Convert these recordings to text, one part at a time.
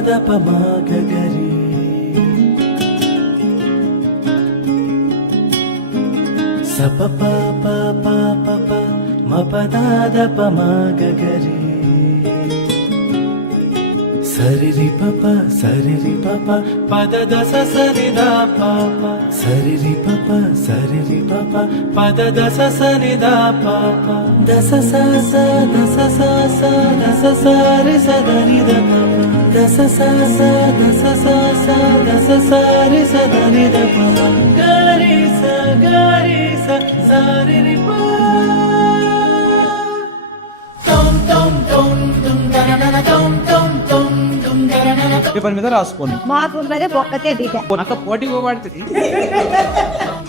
మపదాదపమాగరి సపప మపదాదపమాగరి సరిరి పప పదదస సరిదా పాప సరిరి పప పదదస సరిదా పాప దస స దస సారి సదరిద పాప దస స దస సారి సదరిద పాప గరి స సరిరి ప పేపర్ మీద రాసుకోండి. మాకున్నదే ఒక్కతే టీక. నాకు పోటీ పోబడుతుంది.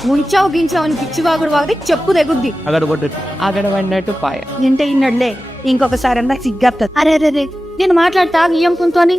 ముంచావు గించావు అని పిచ్చి వాగుడు వాగితే చెప్పు తెగుద్ది. అగడ పడినట్టు పాయ ఇంటే ఇన్నడులే ఇంకొకసారి అన్నా సిగ్గేస్తుంది. అరే అరే నేను మాట్లాడతా ఇయ్యం కుంతోని